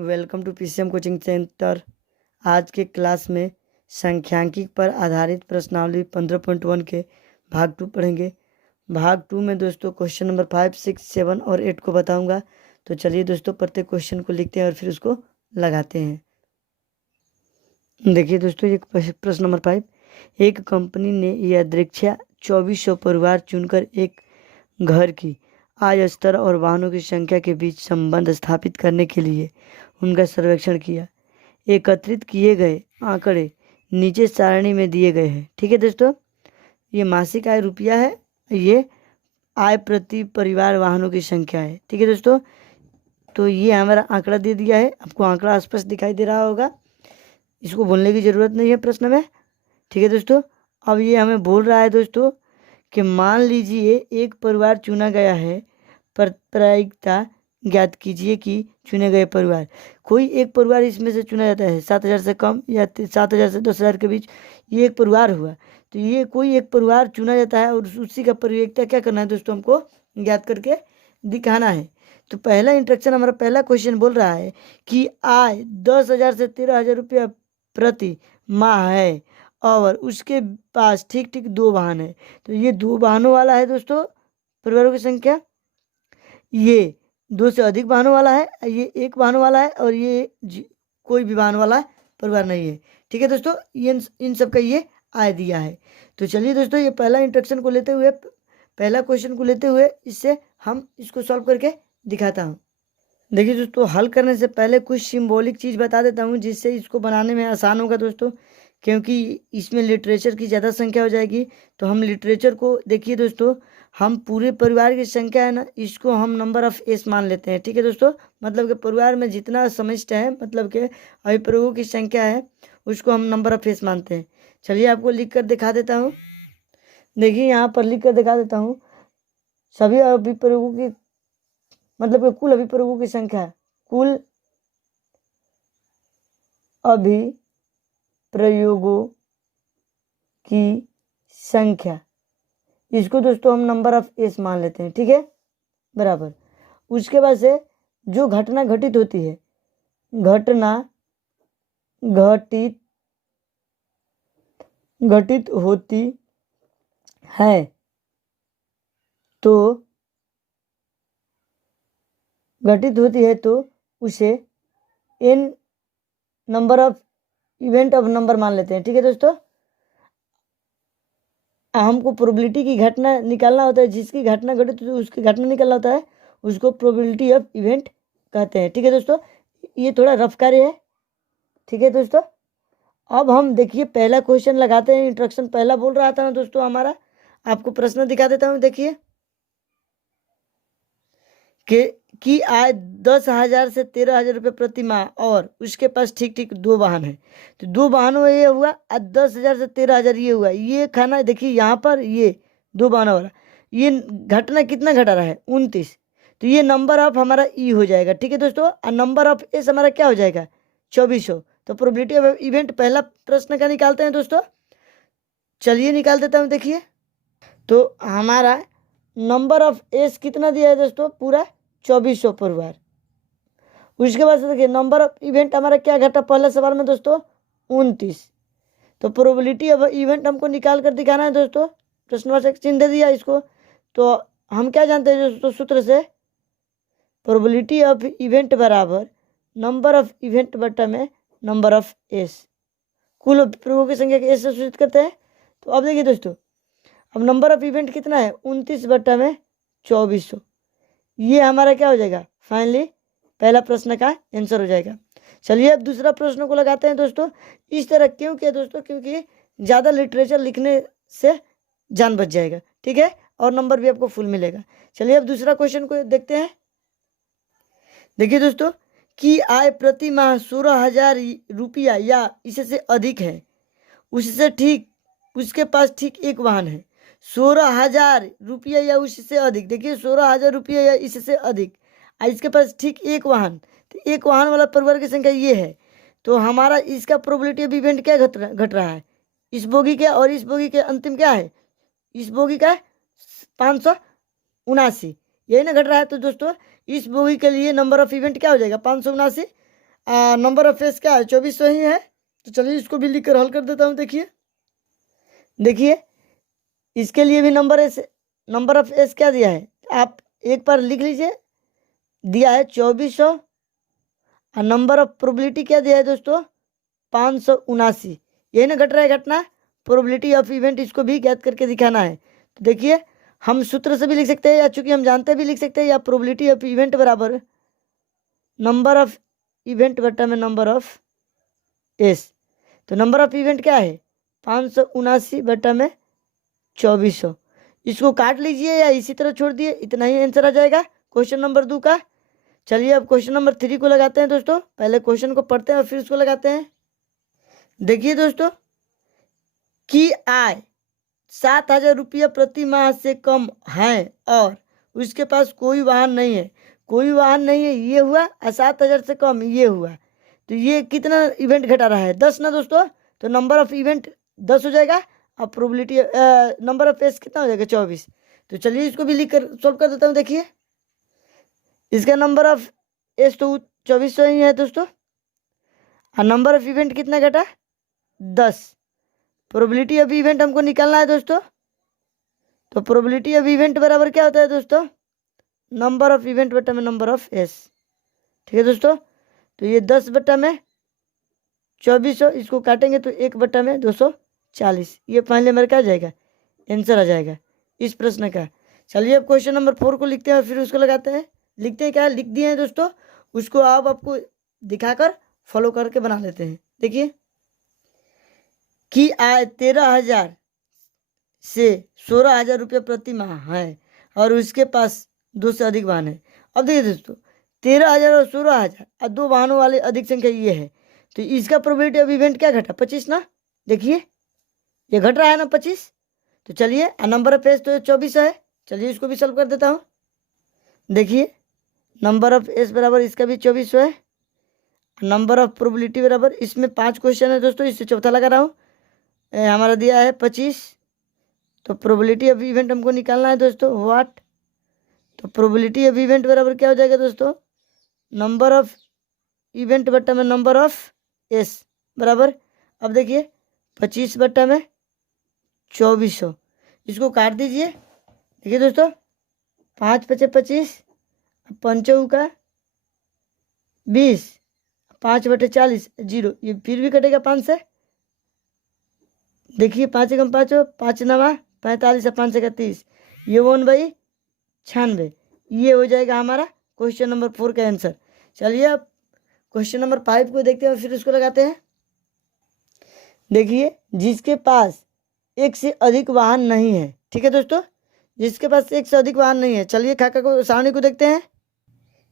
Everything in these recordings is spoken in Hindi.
Welcome to PCM coaching centre. आज के क्लास में सांख्यिकी पर आधारित प्रश्नावली 15.1 के भाग 2 पढ़ेंगे। भाग 2 में दोस्तों क्वेश्चन नंबर 5, 6, 7 और 8 को बताऊंगा। तो चलिए दोस्तों प्रत्येक क्वेश्चन को लिखते हैं और फिर उसको लगाते हैं। देखिए दोस्तों, ये प्रश्न नंबर 5, एक कंपनी ने यादृच्छा 2400 परिवार चुनकर एक घर की आय स्तर और वाहनों की संख्या के बीच संबंध स्थापित करने के लिए उनका सर्वेक्षण किया। एकत्रित किए गए आंकड़े नीचे सारणी में दिए गए हैं। ठीक है दोस्तों, ये मासिक आय रुपया है, ये आय प्रति परिवार वाहनों की संख्या है। ठीक है दोस्तों, तो ये हमारा आंकड़ा दे दिया है। आपको आंकड़ा स्पष्ट दिखाई दे रहा होगा, इसको बोलने की ज़रूरत नहीं है प्रश्न में। ठीक है दोस्तों, अब ये हमें बोल रहा है दोस्तों कि मान लीजिए एक परिवार चुना गया है, प्रायिकता ज्ञात कीजिए कि चुने गए परिवार, कोई एक परिवार इसमें से चुना जाता है 7,000 से कम या 7,000 से 10,000 के बीच, ये एक परिवार हुआ। तो ये कोई एक परिवार चुना जाता है और उसी का प्रायिकता क्या करना है दोस्तों, हमको ज्ञात करके दिखाना है। तो पहला इंस्ट्रक्शन, हमारा पहला क्वेश्चन बोल रहा है कि आय 10,000 से 13,000 रुपया प्रति माह है और उसके पास ठीक ठीक 2 वाहन है। तो ये 2 वाहनों वाला है दोस्तों परिवारों की संख्या, ये 2 से अधिक वाहनों वाला है, ये 1 वाहन वाला है और ये कोई भी वाहन वाला परिवार नहीं है। ठीक है दोस्तों, ये इन सब का ये आय दिया है। तो चलिए दोस्तों, ये पहला इंस्ट्रक्शन को लेते हुए, पहला क्वेश्चन को लेते हुए इससे हम इसको सॉल्व करके दिखाता हूँ। देखिए दोस्तों, हल करने से पहले कुछ सिंबॉलिक चीज़ बता देता हूँ जिससे इसको बनाने में आसान होगा दोस्तों, क्योंकि इसमें लिटरेचर की ज़्यादा संख्या हो जाएगी। तो हम लिटरेचर को देखिए दोस्तों, हम पूरे परिवार की संख्या है ना, इसको हम नंबर ऑफ एस मान लेते हैं। ठीक है दोस्तों, मतलब कि परिवार में जितना समष्टि है, मतलब कि अभिप्रयोगों की संख्या है, उसको हम नंबर ऑफ एस मानते हैं। चलिए आपको लिख कर दिखा देता हूँ। देखिए यहाँ पर लिख कर दिखा देता हूँ, सभी अभिप्रयोगों की, मतलब कि कुल अभिप्रयोगों की संख्या, कुल अभिप्रयोगों की संख्या, इसको दोस्तों हम नंबर ऑफ एस मान लेते हैं। ठीक है, बराबर। उसके बाद से जो घटना घटित होती है, घटना घटित होती है, तो घटित होती है तो उसे n number of event of number मान लेते हैं। ठीक है दोस्तों, हमको प्रोबेबिलिटी की घटना निकालना होता है, जिसकी घटना घटित होती है उसकी घटना निकालना होता है, उसको प्रोबेबिलिटी ऑफ इवेंट कहते हैं। ठीक है दोस्तों, ये थोड़ा रफ कार्य है। ठीक है दोस्तों, अब हम देखिए पहला क्वेश्चन लगाते हैं। इंस्ट्रक्शन पहला बोल रहा था ना दोस्तों हमारा, आपको प्रश्न दिखा देता हूँ। देखिए कि आय 10,000 से 13,000 रुपये प्रति माह और उसके पास ठीक ठीक 2 वाहन है। तो 2 वाहनों में ये हुआ, 10,000 से 13,000 ये हुआ। ये खाना देखिए यहाँ पर, ये 2 वाहनों वाला, ये घटना कितना घटा रहा है, 29। तो ये नंबर ऑफ हमारा ई हो जाएगा। ठीक है दोस्तों, और नंबर ऑफ एस हमारा क्या हो जाएगा, 2400। तो प्रोबेबिलिटी ऑफ इवेंट पहला प्रश्न का निकालते हैं दोस्तों। चलिए निकाल देता हूँ। देखिए तो हमारा नंबर ऑफ एस कितना दिया है दोस्तों, पूरा 2400 परिवार। उसके बाद से देखिए नंबर ऑफ इवेंट हमारा क्या घटा पहले सवाल में दोस्तों, 29। तो प्रोबेबिलिटी ऑफ इवेंट हमको निकाल कर दिखाना है दोस्तों, प्रश्न से चिन्ह दे दिया इसको। तो हम क्या जानते हैं दोस्तों सूत्र से, प्रोबेबिलिटी ऑफ इवेंट बराबर नंबर ऑफ इवेंट बटा में नंबर ऑफ एस, कुल प्रयोगों की संख्या के एस से सूचित करते हैं। तो अब देखिए दोस्तों, अब नंबर ऑफ इवेंट कितना है, 29 बटा में 2400। ये हमारा क्या हो जाएगा, फाइनली पहला प्रश्न का आंसर हो जाएगा। चलिए अब दूसरा प्रश्न को लगाते हैं दोस्तों। इस तरह क्यों किया दोस्तों, क्योंकि ज़्यादा लिटरेचर लिखने से जान बच जाएगा। ठीक है, और नंबर भी आपको फुल मिलेगा। चलिए अब दूसरा क्वेश्चन को देखते हैं। देखिए दोस्तों, कि आय प्रति माह 16,000 रुपया या इससे अधिक है, उससे ठीक, उसके पास ठीक 1 वाहन है। 16,000 रुपया या उससे अधिक, देखिए 16,000 रुपया या इससे अधिक, इसके पास ठीक 1 वाहन। तो 1 वाहन वाला परिवार की संख्या ये है। तो हमारा इसका प्रोबेबिलिटी ऑफ इवेंट क्या घट रहा है, इस बोगी के और इस बोगी के अंतिम क्या है, इस बोगी का 579, यही ना घट रहा है। तो दोस्तों इस बोगी के लिए नंबर ऑफ इवेंट क्या हो जाएगा, 579। नंबर ऑफ फेस क्या है, 2400 ही है। तो चलिए इसको भी लिख कर हल कर देता हूँ। देखिए इसके लिए भी नंबर ऑफ एस क्या दिया है, आप एक बार लिख लीजिए। दिया है 2400 और नंबर ऑफ प्रोबेबिलिटी क्या दिया है दोस्तों, 579। यही ना घट रहा है घटना, प्रोबेबिलिटी ऑफ इवेंट, इसको भी ज्ञात करके दिखाना है। तो देखिए हम सूत्र से भी लिख सकते हैं या चूंकि हम जानते भी लिख सकते हैं, या प्रोबेबिलिटी ऑफ इवेंट बराबर नंबर ऑफ इवेंट बटा में नंबर ऑफ एस। तो नंबर ऑफ इवेंट क्या है, 579 बटा में 2400। इसको काट लीजिए या इसी तरह छोड़ दिए, इतना ही आंसर आ जाएगा क्वेश्चन नंबर 2 का। चलिए अब क्वेश्चन नंबर 3 को लगाते हैं दोस्तों। पहले क्वेश्चन को पढ़ते हैं और फिर उसको लगाते हैं। देखिए दोस्तों, की आय 7,000 रुपया प्रति माह से कम है और उसके पास कोई वाहन नहीं है। कोई वाहन नहीं है ये हुआ, और 7,000 से कम ये हुआ। तो ये कितना इवेंट घटा रहा है, 10 ना दोस्तों। तो नंबर ऑफ इवेंट 10 हो जाएगा और प्रोबेबिलिटी नंबर ऑफ एस कितना हो जाएगा, 24। तो चलिए इसको भी लिख कर सॉल्व कर देता हूँ। देखिए इसका नंबर ऑफ एस तो 2400 ही है दोस्तों, और नंबर ऑफ इवेंट कितना घटा, 10। प्रोबेबिलिटी ऑफ इवेंट हमको निकालना है दोस्तों। तो प्रोबेबिलिटी ऑफ इवेंट बराबर क्या होता है दोस्तों, नंबर ऑफ इवेंट बटा में नंबर ऑफ एस। ठीक है दोस्तों, तो ये 10 बटा में 2400, इसको काटेंगे तो 1 बटा में 240। ये पहले मेरे क्या आ जाएगा, आंसर आ जाएगा इस प्रश्न का। चलिए अब क्वेश्चन नंबर 4 को लिखते हैं और फिर उसको लगाते हैं। लिखते हैं क्या, लिख दिए हैं दोस्तों, उसको आप आपको दिखाकर फॉलो करके बना लेते हैं। देखिए कि आय 13,000 से 16,000 रुपये प्रति माह है और उसके पास 2 से अधिक वाहन है। अब देखिए दोस्तों, 13,000 और 16,000 और 2 वाहनों वाले अधिक संख्या ये है, तो इसका प्रोबेबिलिटी ऑफ इवेंट क्या घटा, 25 ना। देखिए ये घट रहा है ना 25। तो चलिए नंबर ऑफ एस तो 24 है। चलिए इसको भी सॉल्व कर देता हूँ। देखिए नंबर ऑफ एस बराबर इसका भी 2400 है। नंबर ऑफ प्रोबेबिलिटी बराबर, इसमें 5 क्वेश्चन है दोस्तों, इससे चौथा लगा रहा हूँ। हमारा दिया है 25। तो प्रोबेबिलिटी ऑफ इवेंट हमको निकालना है दोस्तों, व्हाट। तो प्रोबेबिलिटी ऑफ इवेंट बराबर क्या हो जाएगा दोस्तों, नंबर ऑफ इवेंट बट्टा में नंबर ऑफ एस बराबर। अब देखिए 25 बट्टा में 2400, इसको काट दीजिए। देखिए दोस्तों 5 पचे 25, 5 का 20, 5 बटे 40 0, ये फिर भी कटेगा 5 से। देखिए 5 कम 5 हो, 5 नवा 45 और 5 का 30, ये 1/96। ये हो जाएगा हमारा क्वेश्चन नंबर 4 का आंसर। चलिए अब क्वेश्चन नंबर 5 को देखते हैं और फिर उसको लगाते हैं। देखिए जिसके पास एक से अधिक वाहन नहीं है, ठीक है दोस्तों, जिसके पास एक से अधिक वाहन नहीं है। चलिए खाका को सारणी को देखते हैं।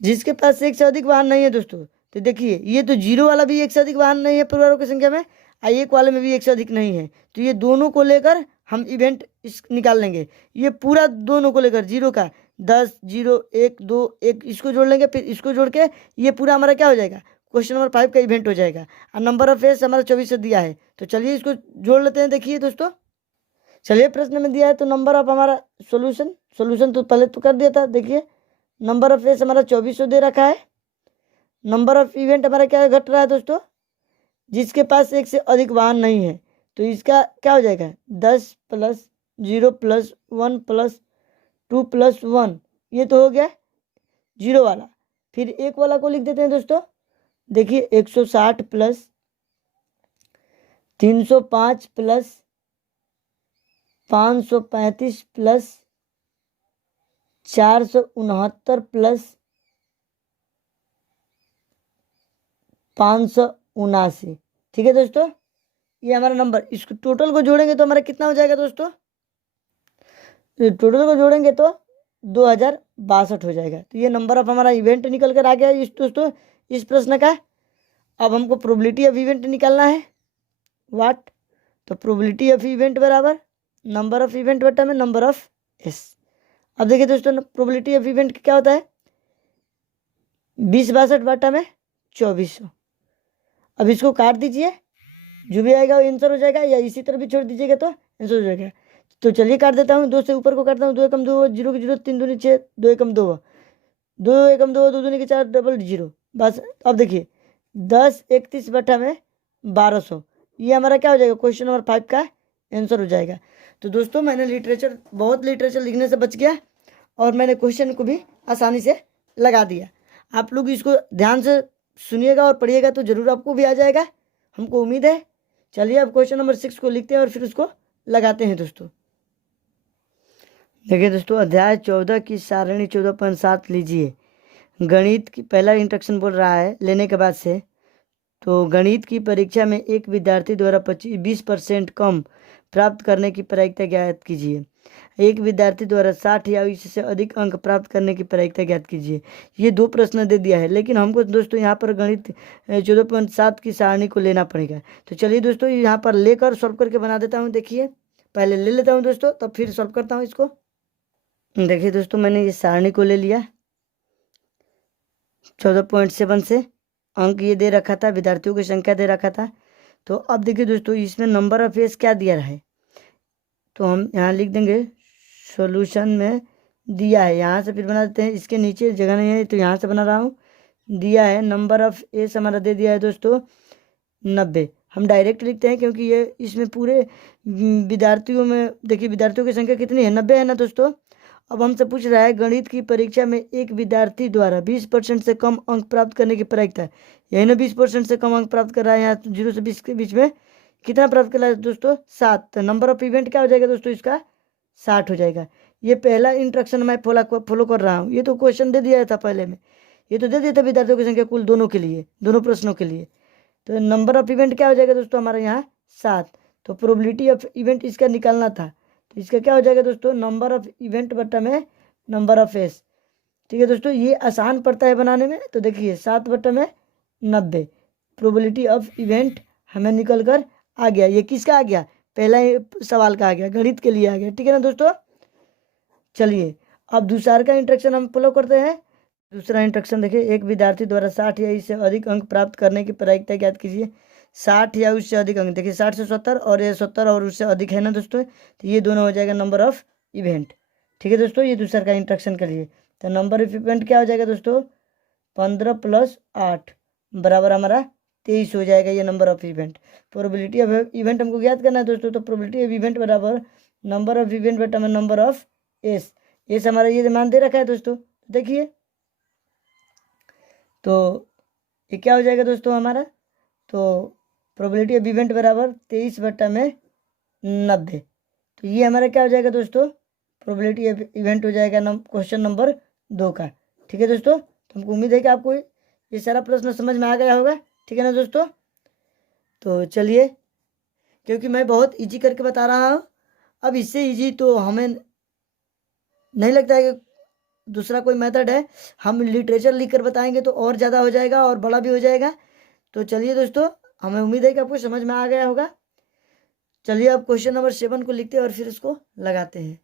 जिसके पास एक से अधिक वाहन नहीं है दोस्तों, तो देखिए ये तो 0 वाला भी एक से अधिक वाहन नहीं है परिवारों की संख्या में, और 1 वाले में भी एक से अधिक नहीं है। तो ये दोनों को लेकर हम इवेंट इस निकाल लेंगे। ये पूरा दोनों को लेकर 0 का 10, 0, 1, 2, 1 इसको जोड़ लेंगे, फिर इसको जोड़ के ये पूरा हमारा क्या हो जाएगा, क्वेश्चन नंबर 5 का इवेंट हो जाएगा। और नंबर ऑफ एस हमारा 24 दिया है। तो चलिए इसको जोड़ लेते हैं। देखिए दोस्तों, चलिए प्रश्न में दिया है तो नंबर ऑफ हमारा सोल्यूशन तो पहले तो कर दिया था। देखिए नंबर ऑफ एस हमारा 2400 दे रखा है। नंबर ऑफ इवेंट हमारा क्या घट रहा है दोस्तों, जिसके पास एक से अधिक वाहन नहीं है, तो इसका क्या हो जाएगा 10 + 0 + 1 + 2 + 1, ये तो हो गया 0 वाला। फिर 1 वाला को लिख देते हैं दोस्तों। देखिए 160 + 305 + 535 + 469 + 579। ठीक है दोस्तों, ये हमारा नंबर, इसको टोटल को जोड़ेंगे तो हमारा कितना हो जाएगा दोस्तों, टोटल को जोड़ेंगे तो 2062 हो जाएगा। तो ये नंबर ऑफ हमारा इवेंट निकल कर आ गया इस दोस्तों इस प्रश्न का। अब हमको प्रोबेबिलिटी ऑफ इवेंट निकालना है, व्हाट। तो प्रोबेबिलिटी ऑफ इवेंट बराबर नंबर ऑफ इवेंट बटा में नंबर ऑफ एस। अब देखिए दोस्तों प्रोबेबिलिटी ऑफ इवेंट क्या होता है, 2062 बटा में 2400। अब इसको काट दीजिए, जो भी आएगा वो आंसर हो जाएगा, या इसी तरह भी छोड़ दीजिएगा तो आंसर हो जाएगा। तो चलिए काट देता हूँ, 2 से ऊपर को काटता हूँ। 2 एकम 2, 0 की 0, 3 दूनी 6, 2 एकम 2, 2 एकम 2, 2 दूनी के 4, डबल 0। बस अब देखिए 1031/1200। ये हमारा क्या हो जाएगा, क्वेश्चन नंबर 5 का आंसर हो जाएगा। तो दोस्तों मैंने बहुत लिटरेचर लिखने से बच गया और मैंने क्वेश्चन को भी आसानी से लगा दिया। आप लोग इसको ध्यान से सुनिएगा और पढ़िएगा तो जरूर आपको भी आ जाएगा, हमको उम्मीद है। चलिए अब क्वेश्चन नंबर 6 को लिखते हैं और फिर उसको लगाते हैं दोस्तों। देखिए दोस्तों, अध्याय 14 की सारणी 14.7 लीजिए। गणित की पहला इंस्ट्रक्शन बोल रहा है लेने के बाद से, तो गणित की परीक्षा में एक विद्यार्थी द्वारा 20% कम प्राप्त करने की प्रायिकता ज्ञात कीजिए। एक विद्यार्थी द्वारा 60 या इससे अधिक अंक प्राप्त करने की प्रायिकता ज्ञात कीजिए। ये 2 प्रश्न दे दिया है, लेकिन हमको दोस्तों यहाँ पर गणित 14.7 की सारणी को लेना पड़ेगा। तो चलिए दोस्तों यहाँ पर लेकर सॉल्व करके बना देता हूँ। देखिए पहले ले लेता हूँ दोस्तों, तब फिर सॉल्व करता हूँ इसको। देखिए दोस्तों मैंने ये सारणी को ले लिया। 14.7 से अंक ये दे रखा था, विद्यार्थियों की संख्या दे रखा था। तो अब देखिए दोस्तों इसमें नंबर ऑफ एज क्या दिया है, तो हम यहाँ लिख देंगे सॉल्यूशन में दिया है। यहाँ से फिर बना देते हैं, इसके नीचे जगह नहीं है तो यहाँ से बना रहा हूँ। दिया है नंबर ऑफ एज हमारा दे दिया है दोस्तों 90। हम डायरेक्ट लिखते हैं क्योंकि ये इसमें पूरे विद्यार्थियों में, देखिए विद्यार्थियों की संख्या कितनी है, 90 है ना दोस्तों। अब हमसे पूछ रहा है गणित की परीक्षा में एक विद्यार्थी द्वारा 20% से कम अंक प्राप्त करने की प्रायिकता है। यही ना 20% से कम अंक प्राप्त कर रहा है, यहाँ 0 से 20 के बीच में कितना प्राप्त कर रहा है दोस्तों, 7। तो नंबर ऑफ इवेंट क्या हो जाएगा दोस्तों, इसका 60 हो जाएगा। ये पहला इंस्ट्रक्शन मैं फॉलो कर रहा हूँ। ये तो क्वेश्चन दे दिया था पहले में, ये तो दे दिया था विद्यार्थियों की संख्या कुल दोनों के लिए, दोनों प्रश्नों के लिए। तो नंबर ऑफ इवेंट क्या हो जाएगा दोस्तों हमारे यहाँ 7। तो प्रोबेबिलिटी ऑफ इवेंट इसका निकालना था, तो इसका क्या हो जाएगा दोस्तों, नंबर ऑफ इवेंट बटा में नंबर ऑफ एस। ठीक है दोस्तों, ये आसान पड़ता है बनाने में। तो देखिए 7 बटा में 90 प्रोबेबिलिटी ऑफ इवेंट हमें निकल कर आ गया। ये किसका आ गया, पहला सवाल का आ गया, गणित के लिए आ गया। ठीक है ना दोस्तों। चलिए अब दूसरा का इंस्ट्रक्शन हम फॉलो करते हैं। दूसरा इंस्ट्रक्शन देखिए, एक विद्यार्थी द्वारा 60 या इससे अधिक अंक प्राप्त करने की प्रायिकता ज्ञात कीजिए। 60 या उससे अधिक अंक, देखिए 60 से 70 और ये 70 और उससे अधिक है ना दोस्तों, तो ये दोनों हो जाएगा नंबर ऑफ इवेंट। ठीक है दोस्तों, ये दूसरा का इंस्ट्रक्शन के लिए। तो नंबर ऑफ इवेंट क्या हो जाएगा दोस्तों, 15 + 8 बराबर हमारा 23 हो जाएगा, ये number of event. Probability of event हमको ज्ञात करना है दोस्तों, तो प्रोबेबिलिटी ऑफ इवेंट बराबर नंबर ऑफ इवेंट बटा में नंबर ऑफ एस। एस हमारा ये मान दे रखा है दोस्तों, देखिए। तो ये क्या हो जाएगा दोस्तों हमारा, तो प्रोबेबिलिटी ऑफ इवेंट बराबर 23 बटा में 90। तो ये हमारा क्या हो जाएगा दोस्तों, प्रोबेबिलिटी ऑफ इवेंट हो जाएगा क्वेश्चन नंबर 2 का। ठीक है दोस्तों, तो हमको उम्मीद है कि आपको ये सारा प्रश्न समझ में आ गया होगा। ठीक है ना दोस्तों। तो चलिए, क्योंकि मैं बहुत इजी करके बता रहा हूँ, अब इससे इजी तो हमें नहीं लगता है कि दूसरा कोई मेथड है। हम लिटरेचर लिख कर बताएंगे तो और ज़्यादा हो जाएगा और बड़ा भी हो जाएगा। तो चलिए दोस्तों, हमें उम्मीद है कि आपको समझ में आ गया होगा। चलिए अब क्वेश्चन नंबर 7 को लिखते हैं और फिर इसको लगाते हैं।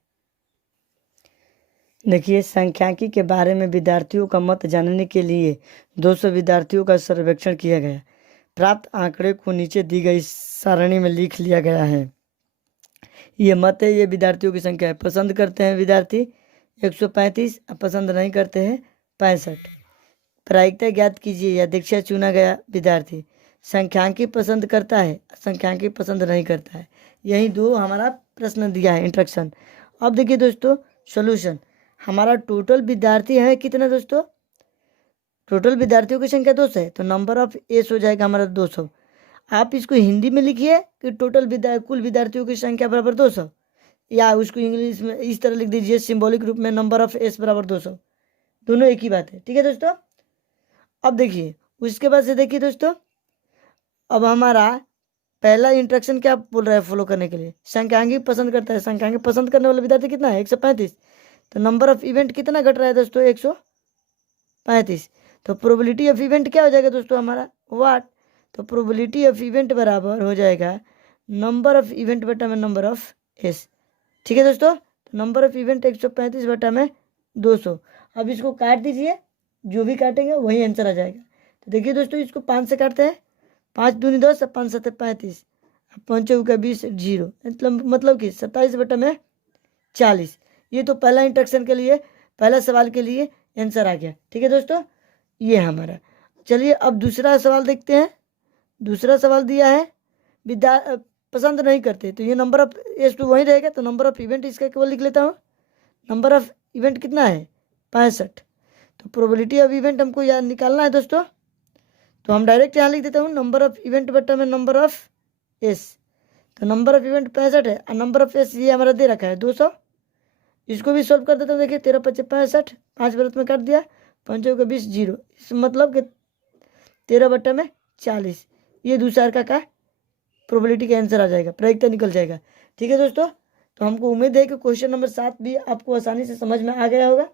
देखिए, सांख्यिकी के बारे में विद्यार्थियों का मत जानने के लिए 200 विद्यार्थियों का सर्वेक्षण किया गया। प्राप्त आंकड़े को नीचे दी गई सारणी में लिख लिया गया है। ये मत है, ये विद्यार्थियों की संख्या है। पसंद करते हैं विद्यार्थी 135, पसंद नहीं करते हैं 65। प्रायिकता ज्ञात कीजिए, या दीक्षा चुना गया विद्यार्थी। संख्यांकी पसंद करता है, संख्यांकी पसंद नहीं करता है। यही 2 हमारा प्रश्न दिया है इंस्ट्रक्शन। अब देखिए दोस्तों सोल्यूशन, हमारा टोटल विद्यार्थी है कितना दोस्तों, टोटल विद्यार्थियों की संख्या 200 है, तो नंबर ऑफ एस हो जाएगा हमारा 200। आप इसको हिंदी में लिखिए कि टोटल कुल विद्यार्थियों की संख्या बराबर 200, या उसको इंग्लिश में इस तरह लिख दीजिए सिंबॉलिक रूप में, नंबर ऑफ एस बराबर 200। दोनों एक ही बात है। ठीक है दोस्तों। अब देखिए उसके बाद से देखिए दोस्तों, अब हमारा पहला इंस्ट्रक्शन क्या बोल रहा है फॉलो करने के लिए, संख्यांकी पसंद करता है। संख्यांकी पसंद करने वाला विद्यार्थी कितना है, 135। तो नंबर ऑफ इवेंट कितना घट रहा है दोस्तों, 135। तो प्रोबेबिलिटी ऑफ इवेंट क्या हो जाएगा दोस्तों हमारा, वाट। तो प्रोबेबिलिटी ऑफ इवेंट बराबर हो जाएगा नंबर ऑफ इवेंट बटा में नंबर ऑफ एस। ठीक है दोस्तों। तो नंबर ऑफ इवेंट 135 बटा में 200। अब इसको काट दीजिए, जो भी काटेंगे वही आंसर आ जाएगा। तो देखिए दोस्तों, इसको 5 से काटते हैं, 5 दूनी 10, 5 7 35, 5 चौका 20, 0, मतलब कि 27 बटा में 40। ये तो पहला इंस्ट्रक्शन के लिए, पहला सवाल के लिए आंसर आ गया। ठीक है दोस्तों, ये हमारा। चलिए अब दूसरा सवाल देखते हैं। दूसरा सवाल दिया है पसंद नहीं करते, तो ये नंबर ऑफ एस टू वहीं रहेगा, तो नंबर ऑफ इवेंट इसका केवल लिख लेता हूँ। नंबर ऑफ इवेंट कितना है 65, तो प्रोबेबिलिटी ऑफ इवेंट हमको याद निकालना है दोस्तों, तो हम डायरेक्ट यहाँ लिख देता हूँ नंबर ऑफ इवेंट बटा में नंबर ऑफ एस। तो नंबर ऑफ इवेंट 65 है और नंबर ऑफ एस ये हमारा दे रखा है 200। इसको भी सॉल्व कर देता हूँ। देखिए 13 पच्चे 65, 5 वृत्त में काट दिया, 5 का 20 जीरो, इस मतलब कि 13 बट्टा में 40, ये दूसरा का प्रोबेबिलिटी का आंसर आ जाएगा, प्रायिकता निकल जाएगा। ठीक है दोस्तों, तो हमको उम्मीद है कि क्वेश्चन नंबर 7 भी आपको आसानी से समझ में आ गया होगा।